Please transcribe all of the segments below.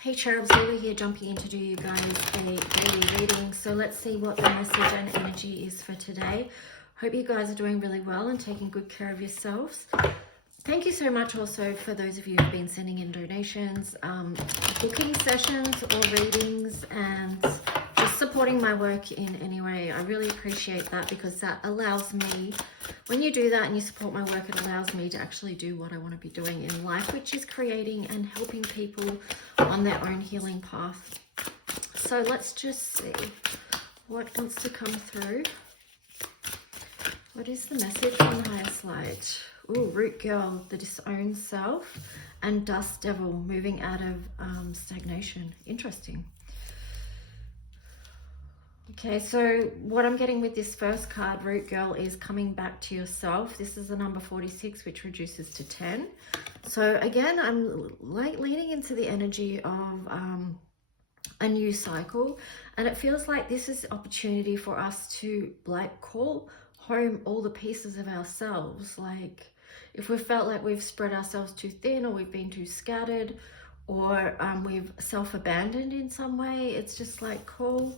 Hey cherubs, Lily here, jumping in to do you guys a daily reading. So let's see what the message and energy is for today. Hope you guys are doing really well and taking good care of yourselves. Thank you so much also for those of you who've been sending in donations, booking sessions or readings, and just supporting my work in any way. I really appreciate that because that allows me, when you do that and you support my work, it allows me to actually do what I want to be doing in life, which is creating and helping people on their own healing path. So let's just see what wants to come through. What is the message from the highest light? Ooh, Root Girl, the disowned self, and Dust Devil, moving out of stagnation. Interesting. Okay, so what I'm getting with this first card, Root Girl, is coming back to yourself. This is the number 46, which reduces to 10. So again, I'm like leaning into the energy of a new cycle, and it feels like this is opportunity for us to like call home all the pieces of ourselves. Like if we've felt like we've spread ourselves too thin, or we've been too scattered, or we've self-abandoned in some way, it's just like call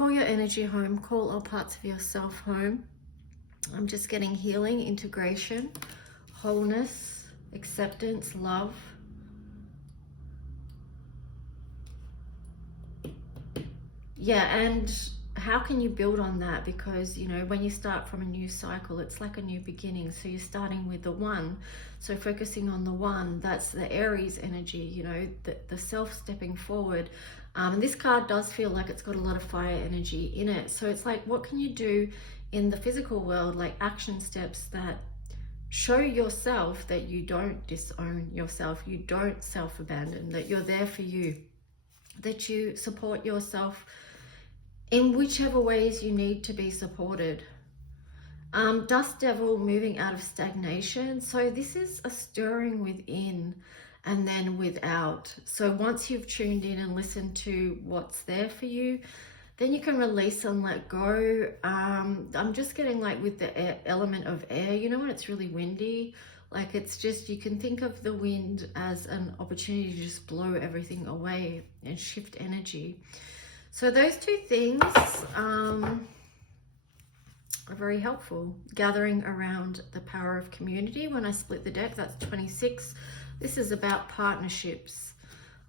your energy home, call all parts of yourself home. I'm just getting healing, integration, wholeness, acceptance, love. Yeah, and how can you build on that? Because, you know, when you start from a new cycle, it's like a new beginning. So you're starting with the one. So focusing on the one, that's the Aries energy, you know, the self stepping forward. And this card does feel like it's got a lot of fire energy in it. So it's like, what can you do in the physical world, like action steps that show yourself that you don't disown yourself, you don't self-abandon, that you're there for you, that you support yourself in whichever ways you need to be supported. Dust Devil, moving out of stagnation. So this is a stirring within and then without. So once you've tuned in and listened to what's there for you, then you can release and let go. I'm just getting like with the element of air, you know, when it's really windy, like it's just, you can think of the wind as an opportunity to just blow everything away and shift energy. So those two things are very helpful. Gathering around the power of community. When I split the deck, that's 26. This is about partnerships.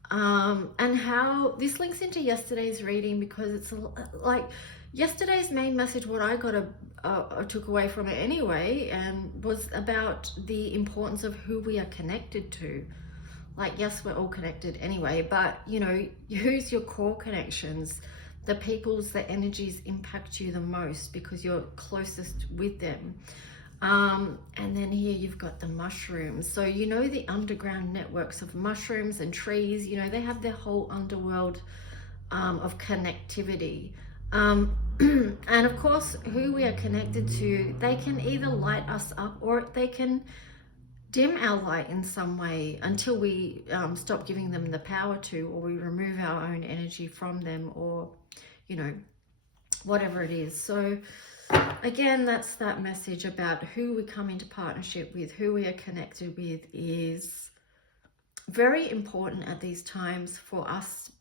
And how this links into yesterday's reading, because it's like yesterday's main message, what I took away from it anyway, and was about the importance of who we are connected to. Like, yes, we're all connected anyway, but you know, who's your core connections, the people's, the energies impact you the most because you're closest with them. And then here you've got the mushrooms. So you know, the underground networks of mushrooms and trees, you know, they have their whole underworld of connectivity. And of course, who we are connected to, they can either light us up or they can dim our light in some way until we stop giving them the power to, or we remove our own energy from them, or, you know, whatever it is. So again, that's that message about who we come into partnership with, who we are connected with, is very important at these times for us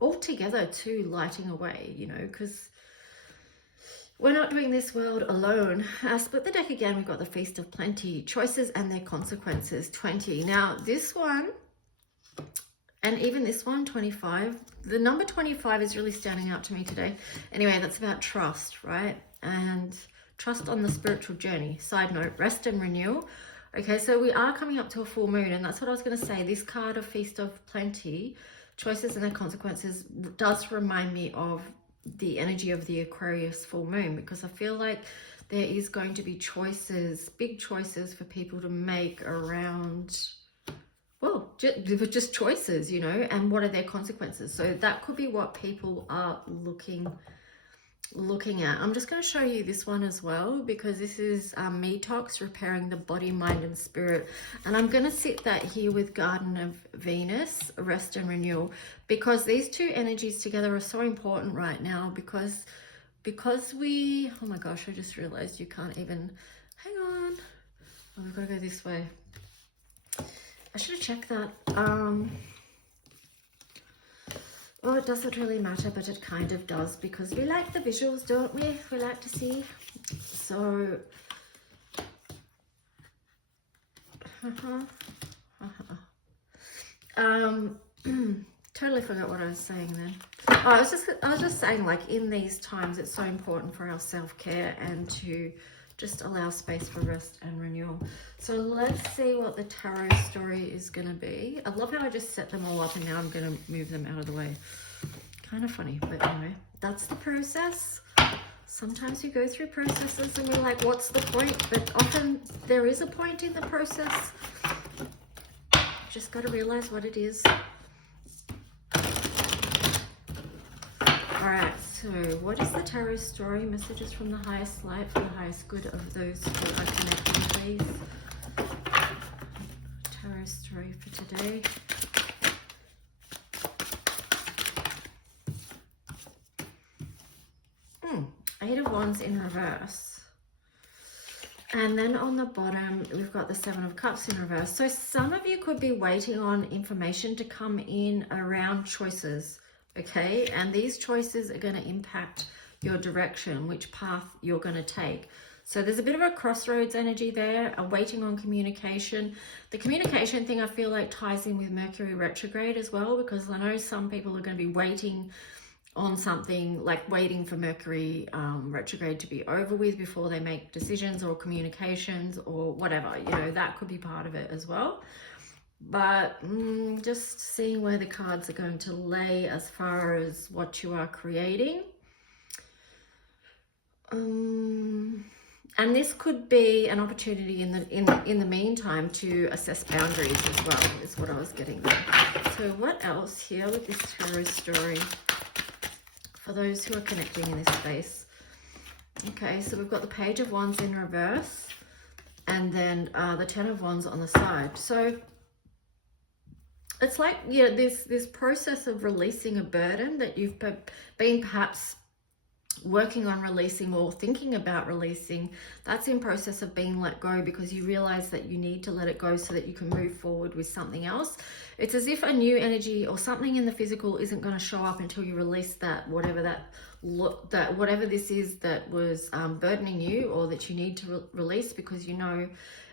all together to lighting away, you know, because we're not doing this world alone. Split the deck again, we've got the Feast of Plenty, choices and their consequences, 20. Now this one, and even this one, 25, the number 25 is really standing out to me today. Anyway, that's about trust, right? And trust on the spiritual journey. Side note, rest and renewal. Okay, so we are coming up to a full moon, and that's what I was going to say. This card of Feast of Plenty, choices and their consequences, does remind me of the energy of the Aquarius full moon, because I feel like there is going to be choices, big choices for people to make around, well, just choices, you know, and what are their consequences. So that could be what people are looking at. I'm just going to show you this one as well, because this is Metox, repairing the body, mind and spirit, and I'm going to sit that here with Garden of Venus, rest and renewal, because these two energies together are so important right now, because we, oh my gosh, I just realized you can't even, hang on, oh, we've got to go this way. I should have checked that. Well, it doesn't really matter, but it kind of does, because we like the visuals, don't we? We like to see. So, totally forgot what I was saying then. Oh, I was just saying, like, in these times, it's so important for our self-care and to just allow space for rest and renewal. So let's see what the tarot story is going to be. I love how I just set them all up and now I'm going to move them out of the way. Kind of funny, but anyway, that's the process. Sometimes you go through processes and we're like, what's the point? But often there is a point in the process. Just got to realize what it is. All right, so what is the tarot story? Messages from the highest light for the highest good of those who are connecting, please. Tarot story for today. Eight of Wands in reverse. And then on the bottom, we've got the Seven of Cups in reverse. So some of you could be waiting on information to come in around choices, okay? And these choices are going to impact your direction, which path you're going to take. So there's a bit of a crossroads energy there, waiting on communication. The communication thing I feel like ties in with Mercury retrograde as well, because I know some people are going to be waiting on something, like waiting for Mercury retrograde to be over with before they make decisions or communications or whatever, you know, that could be part of it as well. But just seeing where the cards are going to lay as far as what you are creating. And this could be an opportunity in the meantime to assess boundaries as well, is what I was getting there. So what else here with this tarot story for those who are connecting in this space? Okay, so we've got the Page of Wands in reverse and then the Ten of Wands on the side. So it's like, yeah, this process of releasing a burden that you've been perhaps working on releasing or thinking about releasing, that's in process of being let go because you realize that you need to let it go so that you can move forward with something else. It's as if a new energy or something in the physical isn't going to show up until you release that, whatever whatever this is that was burdening you or that you need to release, because you know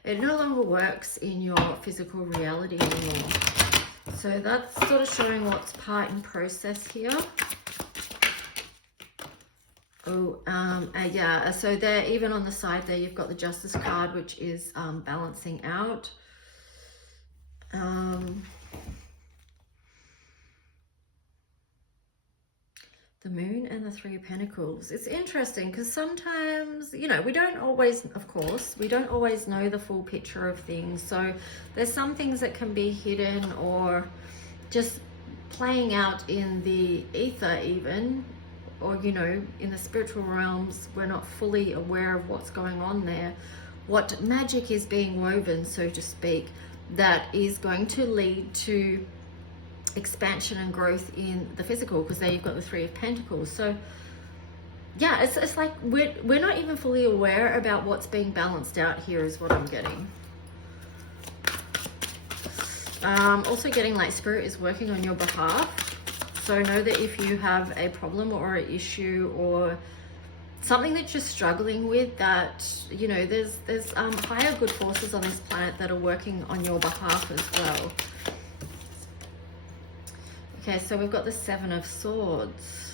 it no longer works in your physical reality anymore. So that's sort of showing what's part in process here. Oh, yeah, so there, even on the side there, you've got the Justice card, which is balancing out. The Moon and the Three of Pentacles. It's interesting because sometimes, you know, we don't always, of course, we don't always know the full picture of things. So there's some things that can be hidden or just playing out in the ether even, or, you know, in the spiritual realms, we're not fully aware of what's going on there. What magic is being woven, so to speak, that is going to lead to expansion and growth in the physical, because there you've got the Three of Pentacles. So yeah, it's like we're not even fully aware about what's being balanced out here is what I'm getting. Also getting like Spirit is working on your behalf. So know that if you have a problem or an issue or something that you're struggling with, that, you know, there's higher good forces on this planet that are working on your behalf as well. Okay, so we've got the Seven of Swords.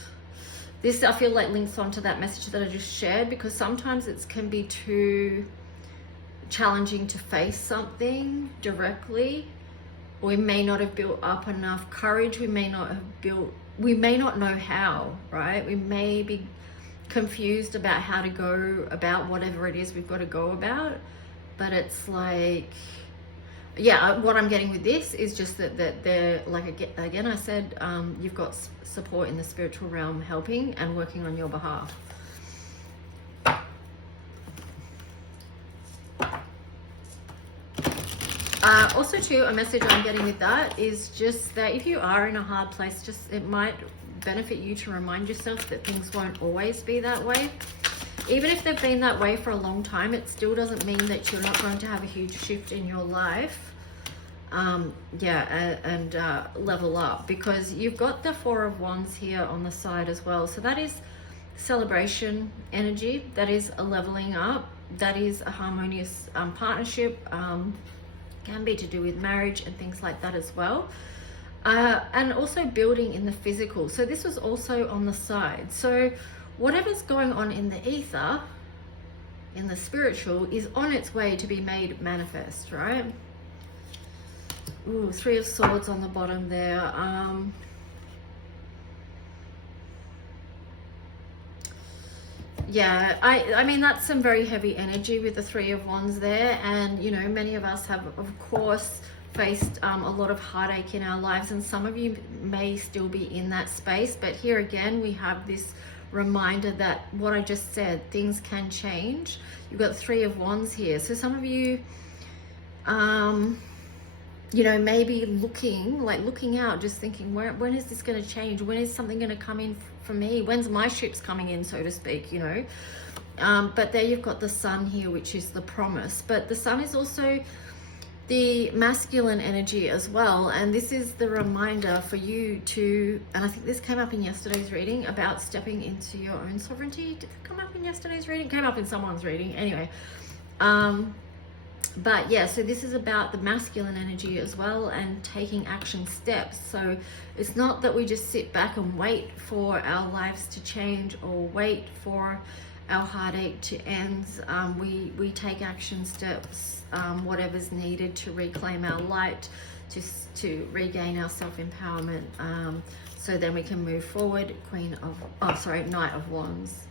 This, I feel like, links onto that message that I just shared, because sometimes it can be too challenging to face something directly. We may not have built up enough courage. We may not know how, right? We may be confused about how to go about whatever it is we've got to go about. But it's like, yeah, what I'm getting with this is just that they're, like, again, I said, you've got support in the spiritual realm helping and working on your behalf. Also too, a message I'm getting with that is just that if you are in a hard place, just it might benefit you to remind yourself that things won't always be that way. Even if they've been that way for a long time, it still doesn't mean that you're not going to have a huge shift in your life. level up, because you've got the Four of Wands here on the side as well. So that is celebration energy, that is a leveling up, that is a harmonious partnership, can be to do with marriage and things like that as well. And also building in the physical. So this was also on the side. So whatever's going on in the ether, in the spiritual, is on its way to be made manifest, right? Ooh, Three of Swords on the bottom there. Yeah, I mean, that's some very heavy energy with the Three of Wands there. And, you know, many of us have, of course, faced a lot of heartache in our lives. And some of you may still be in that space. But here again, we have this reminder that what I just said, things can change. You've got Three of Wands here. So some of you, you know, maybe looking out, just thinking, when is this going to change? When is something going to come in for me? When's my ships coming in, so to speak, you know? But there you've got the Sun here, which is the promise. But the Sun is also the masculine energy as well. And this is the reminder for you to, and I think this came up in yesterday's reading, about stepping into your own sovereignty. Did it come up in yesterday's reading? It came up in someone's reading. Anyway, but yeah, so this is about the masculine energy as well, and taking action steps. So it's not that we just sit back and wait for our lives to change or wait for our heartache to end. We take action steps, whatever's needed to reclaim our light, to regain our self-empowerment, so then we can move forward. Knight of Wands.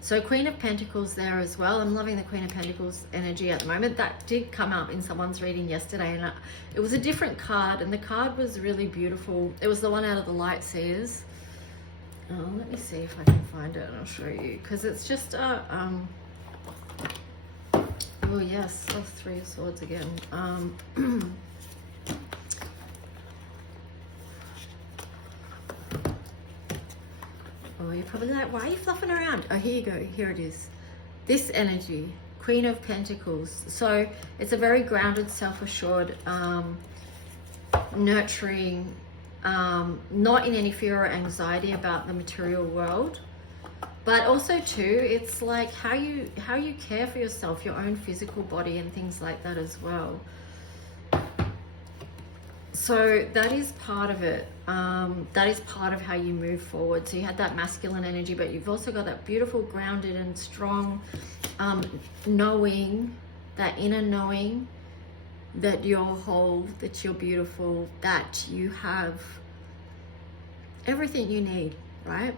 So Queen of Pentacles there as well. I'm loving the Queen of Pentacles energy at the moment. That did come up in someone's reading yesterday, and it was a different card, and the card was really beautiful. It was the one out of the Light Seers. Oh, let me see if I can find it and I'll show you, because it's just oh yes, oh, Three of Swords again. Oh, you're probably like, why are you fluffing around? Oh, here you go. Here it is. This energy, Queen of Pentacles. So it's a very grounded, self-assured, nurturing, not in any fear or anxiety about the material world. But also too, it's like how you care for yourself, your own physical body and things like that as well. So that is part of it. That is part of how you move forward. So you had that masculine energy, but you've also got that beautiful, grounded and strong knowing, that inner knowing that you're whole, that you're beautiful, that you have everything you need, right?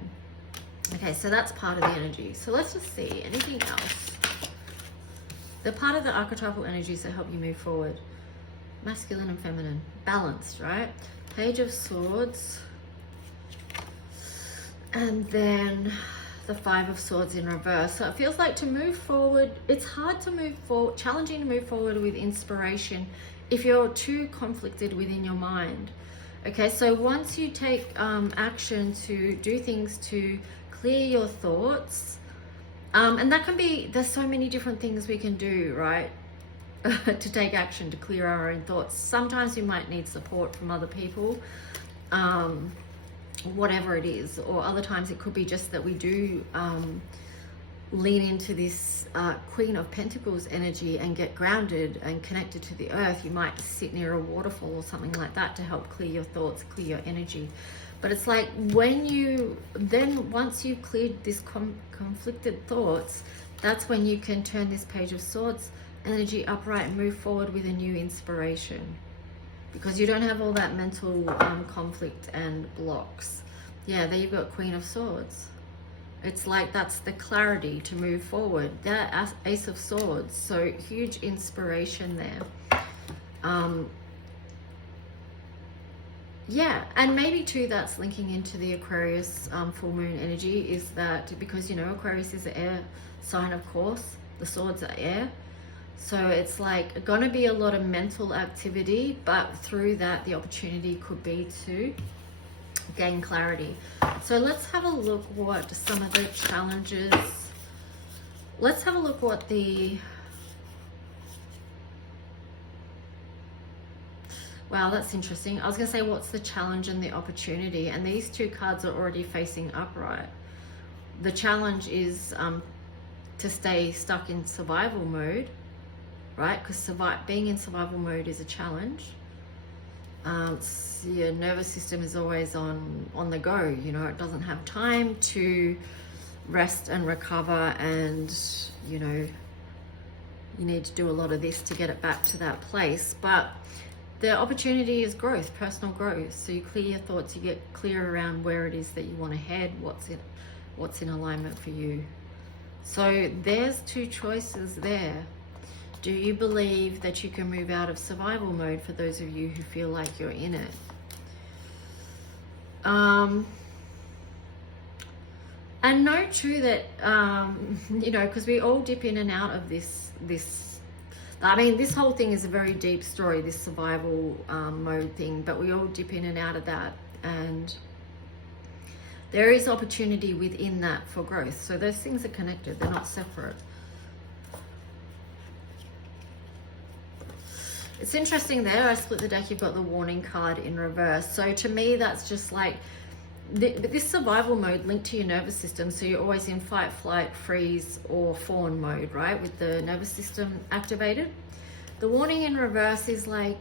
Okay, so that's part of the energy. So let's just see, anything else? The part of the archetypal energies that help you move forward. Masculine and feminine, balanced, right? Page of Swords, and then the Five of Swords in reverse. So it feels like to move forward, it's hard to move forward, challenging to move forward with inspiration if you're too conflicted within your mind. Okay, so once you take action to do things to clear your thoughts, and that can be, there's so many different things we can do, right? To take action to clear our own thoughts. Sometimes you might need support from other people, whatever it is, or other times it could be just that we do lean into this Queen of Pentacles energy and get grounded and connected to the earth. You might sit near a waterfall or something like that to help clear your thoughts, clear your energy. But it's like when you then, once you've cleared this conflicted thoughts, that's when you can turn this Page of Swords energy upright and move forward with a new inspiration, because you don't have all that mental conflict and blocks. Yeah, there you've got Queen of Swords. It's like that's the clarity to move forward. That Ace of Swords, so huge inspiration there. Yeah, and maybe too that's linking into the Aquarius full moon energy, is that because, you know, Aquarius is an air sign, of course, the swords are air. So it's like going to be a lot of mental activity, but through that, the opportunity could be to gain clarity. So let's have a look what some of the challenges, let's have a look what the, Wow, that's interesting. I was going to say, what's the challenge and the opportunity? And these two cards are already facing upright. The challenge is to stay stuck in survival mode, right? Because being in survival mode is a challenge. Your nervous system is always on the go. You know, it doesn't have time to rest and recover, and you know, you need to do a lot of this to get it back to that place. But the opportunity is growth, personal growth. So you clear your thoughts, you get clear around where it is that you want to head, what's in alignment for you. So there's two choices there. Do you believe that you can move out of survival mode, for those of you who feel like you're in it? And know too that, you know, because we all dip in and out of this, I mean, this whole thing is a very deep story, this survival mode thing, but we all dip in and out of that. And there is opportunity within that for growth. So those things are connected, they're not separate. It's interesting there, I split the deck, you've got the warning card in reverse. So to me, that's just like, this survival mode linked to your nervous system. So you're always in fight, flight, freeze, or fawn mode, right? With the nervous system activated. The warning in reverse is like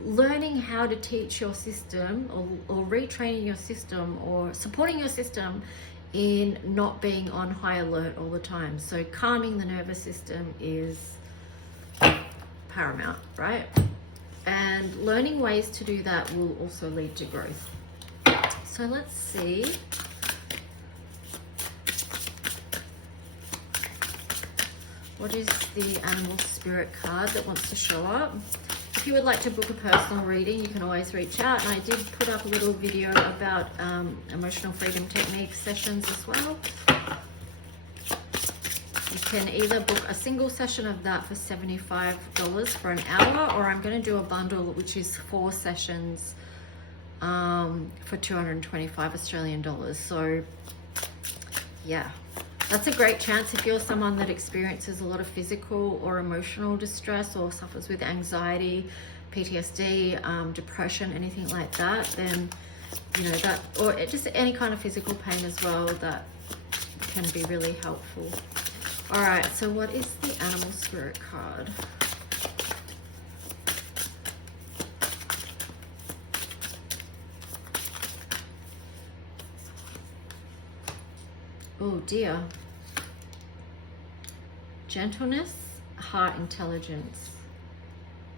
learning how to teach your system, or retraining your system, or supporting your system in not being on high alert all the time. So calming the nervous system is paramount, right? And learning ways to do that will also lead to growth. So let's see. What is the animal spirit card that wants to show up? If you would like to book a personal reading, you can always reach out. And I did put up a little video about emotional freedom technique sessions as well. You can either book a single session of that for $75 for an hour, or I'm going to do a bundle which is 4 sessions for 225 Australian dollars. So yeah, that's a great chance if you're someone that experiences a lot of physical or emotional distress, or suffers with anxiety, PTSD, depression, anything like that, then you know that, or just any kind of physical pain as well, that can be really helpful. All right, so what is the animal spirit card? Oh dear. Gentleness, heart intelligence.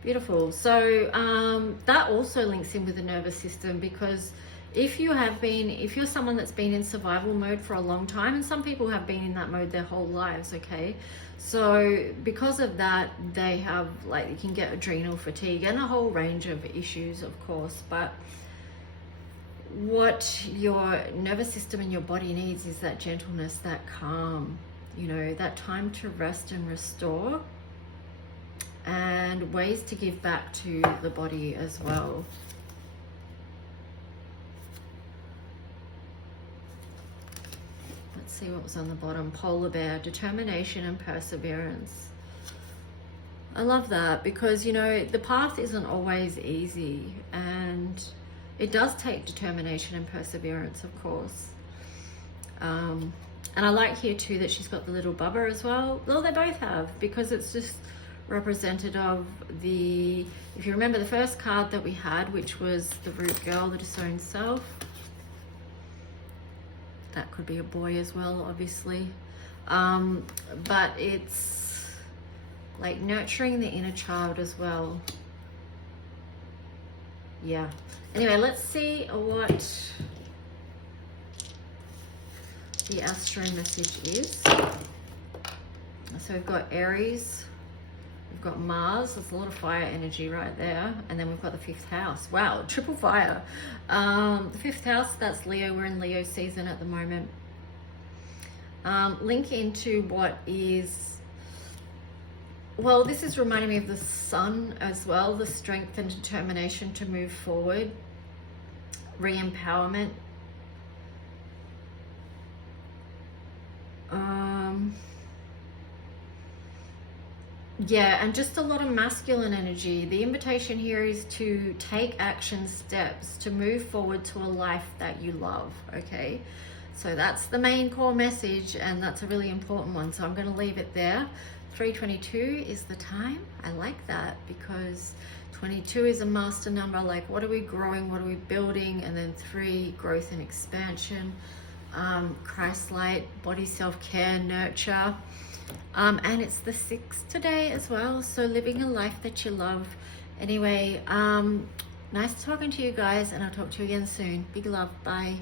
Beautiful. So that also links in with the nervous system, because if you're someone that's been in survival mode for a long time, and some people have been in that mode their whole lives, okay? So because of that, they have, like, you can get adrenal fatigue and a whole range of issues, of course. But what your nervous system and your body needs is that gentleness, that calm, you know, that time to rest and restore, and ways to give back to the body as well. Let's see what was on the bottom. Polar bear, determination and perseverance. I love that, because you know the path isn't always easy, and it does take determination and perseverance, of course. And I like here too that she's got the little bubba as well. Well, they both have, because it's just representative of the, if you remember the first card that we had, which was the root girl, the disowned self. That could be a boy as well, obviously. But it's like nurturing the inner child as well. Yeah. Anyway, let's see what the astro message is. So we've got Aries, we've got Mars, there's a lot of fire energy right there, and then we've got the 5th house. Wow, triple fire. The 5th house, that's Leo. We're in Leo season at the moment. Link into what is, well, this is reminding me of the sun as well, the strength and determination to move forward, re-empowerment. Yeah, and just a lot of masculine energy. The invitation here is to take action steps to move forward to a life that you love, okay? So that's the main core message, and that's a really important one. So I'm going to leave it there. 322 is the time. I like that because 22 is a master number. Like, what are we growing? What are we building? And then 3, growth and expansion. Christ light, body self-care, nurture. And it's the 6th today as well, so living a life that you love. Anyway, nice talking to you guys, and I'll talk to you again soon. Big love. Bye.